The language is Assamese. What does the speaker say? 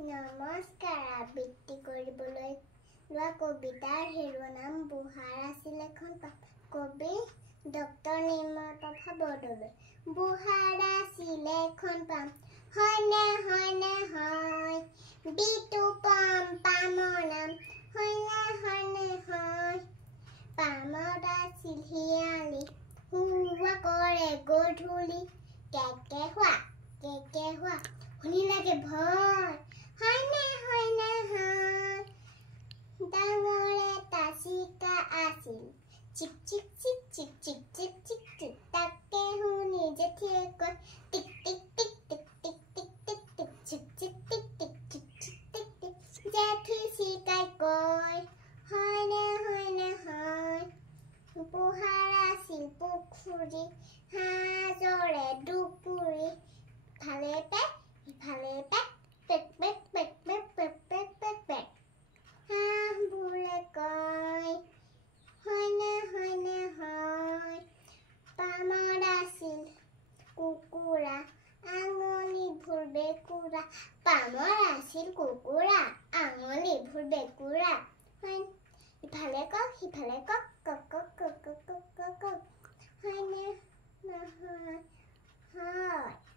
নমস্কাৰ আবৃত্তি কৰিবলৈ লোৱা কবিতাৰ শিৰোনাম বুঢ়াৰ আছিল এখন কবি ডক্টৰ নিৰ্মলপ্ৰভা বৰদলৈ। বুঢ়াৰ আছিল এখন পাম হয়নে হয়নে হয় বিতুপন পামৰ নাম হয়নে হয়নে হয় পামত আছিল শিয়ালি হুৱা কৰে গধূলি কেকে হোৱা শুনি লাগে ভয় হয়নে হয়নে হয় ডাঙৰ এটা চিকা আছিল চিক চিক চিক চিক চিক চিক চিক চিক তাকে শুনি জেঠিয়ে কয় টিক টিক টিক টিক টিক টিক টিক টিক চিক চিক টিক টিক চিক চিক টিক টিক জেঠি চিকাই কয় হয়নে হয়নে হয় বুঢ়াৰ আছিল পুখুৰী হাজৰে দুপুৰী ভালে পেক ইফালে পেক পেক পেক পেক পেক পেক পেক পেক পেক হাঁহবোৰে কয় হয়নে হয়নে হয় পামত আছিল কুকুৰা আঙুলিবোৰ বেকুৰা পামত আছিল কুকুৰা আঙুলিবোৰ বেকুৰা ইফালে কক সিফালে কক কক কক কক কক কক কক হয়নে নহয় হয়